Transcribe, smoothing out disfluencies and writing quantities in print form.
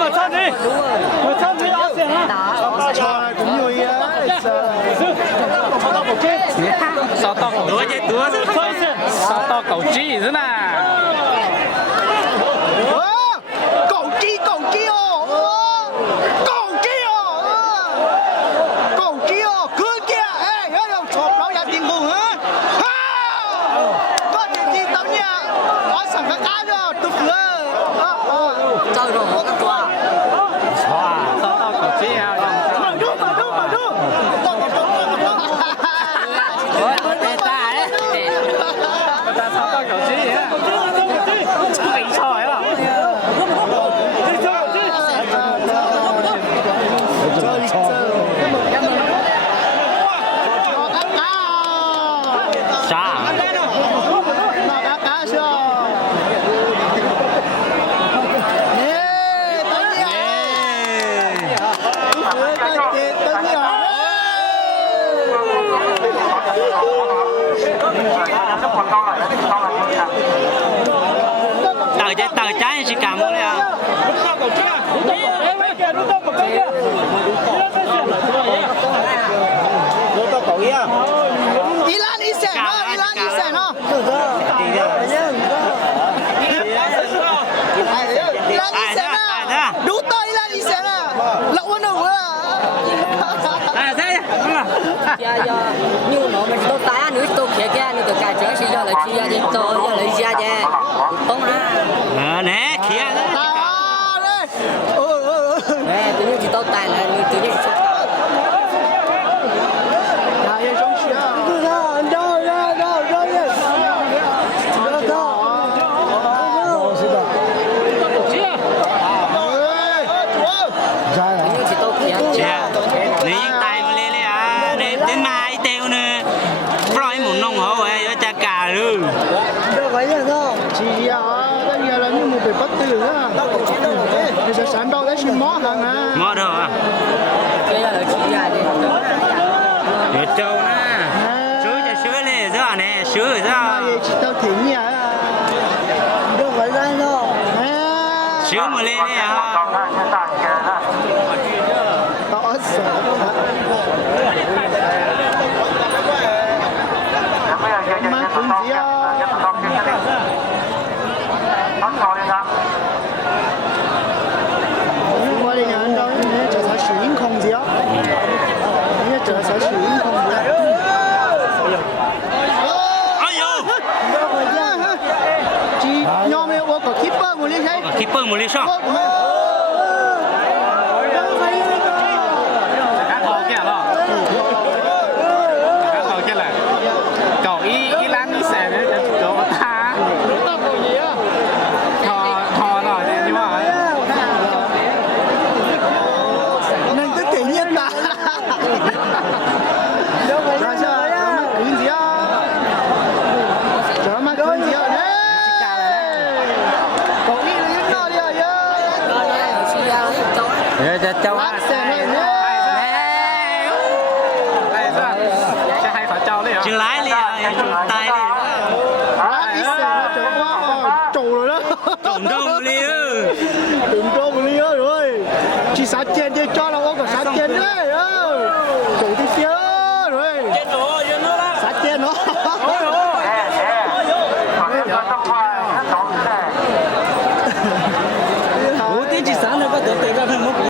mà sao thế? Mà sao thế? Áo xẻ hả? Trời cũng vui á. sao to cầu đứa chứ đứa sao to cầu chi thế nào Cầu chi ô. Cầu chi ô. Cứ kia. Ê, nhớ đâu chộp nó ra tiền cùng hả? Có tiền gì tao nha. Có sẵn các cá rồi. Tôi vừa. chơi rồi một cái qua sao to cầu chi à Mở đu. ta sao to cầu chi á bị sỏi à sao tờ trái chỉ cảm ơn à Ilan Isen nó. Ilan Isen à. Đủ tơi Ilan Isen à. Lậu quân đủ à. do như nó mình tôi tá nữa tôi kia kia nữa cái chớ sẽ do lại chia cho tôi do lại chia cho không á nè kia nè tự nhiên thì tôi tài là tự nhiên Chị à, bây giờ là như một việc bất tử á. Bây giờ sáng đâu đấy xin mó hàng à. mò đâu à kia là chia ra đi nhớ trâu nè sứa cho sứa lên rồi nè sứa rồi Chị tao thỉnh nhỉ. đâu phải ra đâu sứa mà lên đi à Đó sợ. Má cũng gì à. Qua đây nhà anh đâu, trở thành sử dụng không gì á. Trở thành sử dụng không gì á. Chị nhóm em có keeper một liên hay. keeper một liên sao châu Á chưa lái liền tay đi trộn rồi đó trộn đâu liêu đừng trộn rồi chỉ sát chén chứ cho là ông có sát chén đấy trộn tí xíu rồi sát chén nó ủa tiếng chỉ sáng nó có được tiền ra